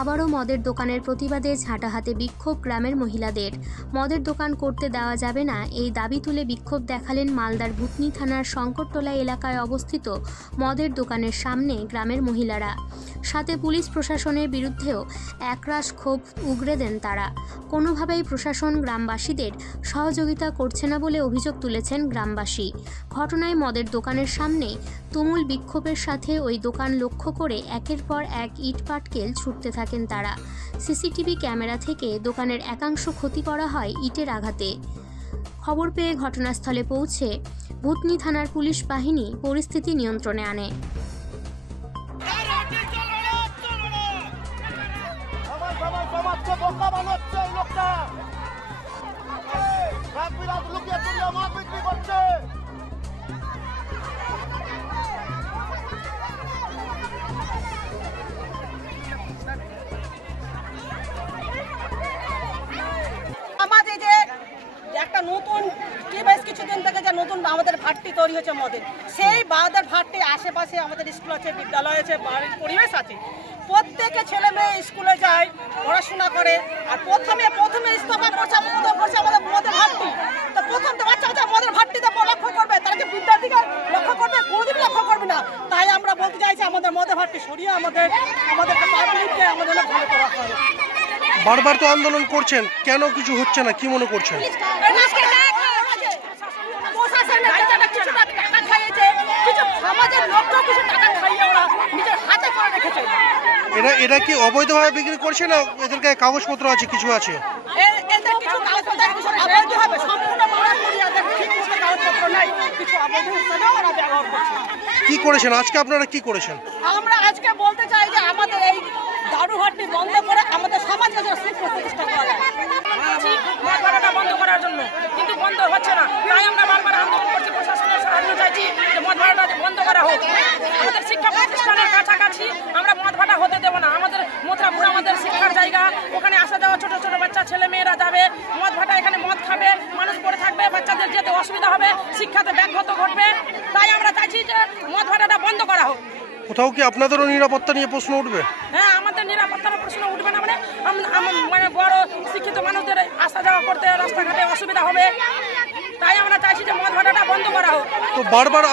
আবারও মদের দোকানের প্রতিবাদে ঝাঁটা হাতে বিক্ষোভ গ্রামের মহিলাদের। মদের দোকান করতে দেওয়া যাবে না এই দাবি তুলে বিক্ষোভ দেখালেন মালদার ভূতনি থানার শঙ্করটোলা এলাকায় অবস্থিত মদের দোকানের সামনে গ্রামের মহিলারা। সাথে পুলিশ প্রশাসনের বিরুদ্ধেও একরাশ ক্ষোভ উগরে দেন তারা। কোনোভাবেই প্রশাসন গ্রামবাসীদের সহযোগিতা করছে না বলে অভিযোগ তুলেছেন গ্রামবাসী। ঘটনায় মদের দোকানের সামনে তুমুল বিক্ষোভের সাথে ওই দোকান লক্ষ্য করে একের পর এক ইট পাটকেল ছুটতে থাকেন তারা। সিসিটিভি ক্যামেরা থেকে দোকানের একাংশ ক্ষতি করা হয় ইটের আঘাতে। খবর পেয়ে ঘটনাস্থলে পৌঁছে ভূতনি থানার পুলিশ বাহিনী পরিস্থিতি নিয়ন্ত্রণে আনে। একটা নতুন বেশ কিছুদিন থেকে যে নতুন আমাদের ভাট্টি তৈরি হয়েছে মদের, সেই বাদের ভাট্টি আশেপাশে আমাদের স্কুল আছে, বিদ্যালয় আছে, বাড়ির পরিবেশ আছে। প্রত্যেকে ছেলে মেয়ে স্কুলে যায়, পড়াশোনা করে। আর প্রথমে ইস্তফা করছে আমাদের মদের ভাট্টি। তো প্রথম তো বাচ্চা মদের ভাট্টিতে লক্ষ্য করবে, তারা কি বিদ্যার্থীকে লক্ষ্য করবে? কোনোদিন লক্ষ্য করবে না। তাই আমরা বলতে চাইছি আমাদের মদের ভাট্টি সরিয়ে আমাদেরকে পাবলিককে আমাদের ভালো করা হয়। বারবার তো আন্দোলন করছেন, কেন কিছু হচ্ছে না, কি মনে করছেন? এরা কি অবৈধভাবে বিক্রি করছে না এদেরকে কাগজপত্র আছে, কিছু আছে? কি করেছেন আজকে আপনারা, কি করেছেন? আমরা আজকে বলতে চাই যে আমাদের এই দারু ভাট্টি বন্ধ করে আমাদের সমাজে প্রতিষ্ঠা করা যায়, বন্ধ করার জন্য, কিন্তু বন্ধ হচ্ছে না। তাই আমরা বারবার আন্দোলন করছি, প্রশাসনের সাহায্য চাইছি যে মদ ভাড়াটা বন্ধ করা হোক। আমাদের শিক্ষা প্রতিষ্ঠানের কাছাকাছি আমরা মদ ভাড়া হতে দেবো না। আমাদের মথুরাপুর আমাদের শিক্ষার জায়গা, ওখানে আসা যাওয়া ছোট ছোট বাচ্চা ছেলে মেয়েরা যাবে, মদ ভাড়া এখানে মদ খাবে, মানুষ পড়ে থাকবে, বাচ্চাদের যেতে অসুবিধা হবে, শিক্ষাতে ব্যাঘাত ঘটবে। তাই আমরা চাইছি যে মদ ভাড়াটা বন্ধ করা হোক। কোথাও কি আপনাদেরও নিরাপত্তা নিয়ে প্রশ্ন উঠবে? হ্যাঁ, আমাদের নিরাপত্তার প্রশ্ন উঠবে না, মানে বড় শিক্ষিত মানুষদের আসা যাওয়া করতে রাস্তাঘাটে অসুবিধা হবে। তাই আমরা চাইছি যে মদ ভাড়াটা বন্ধ করা হোক। তো বারবার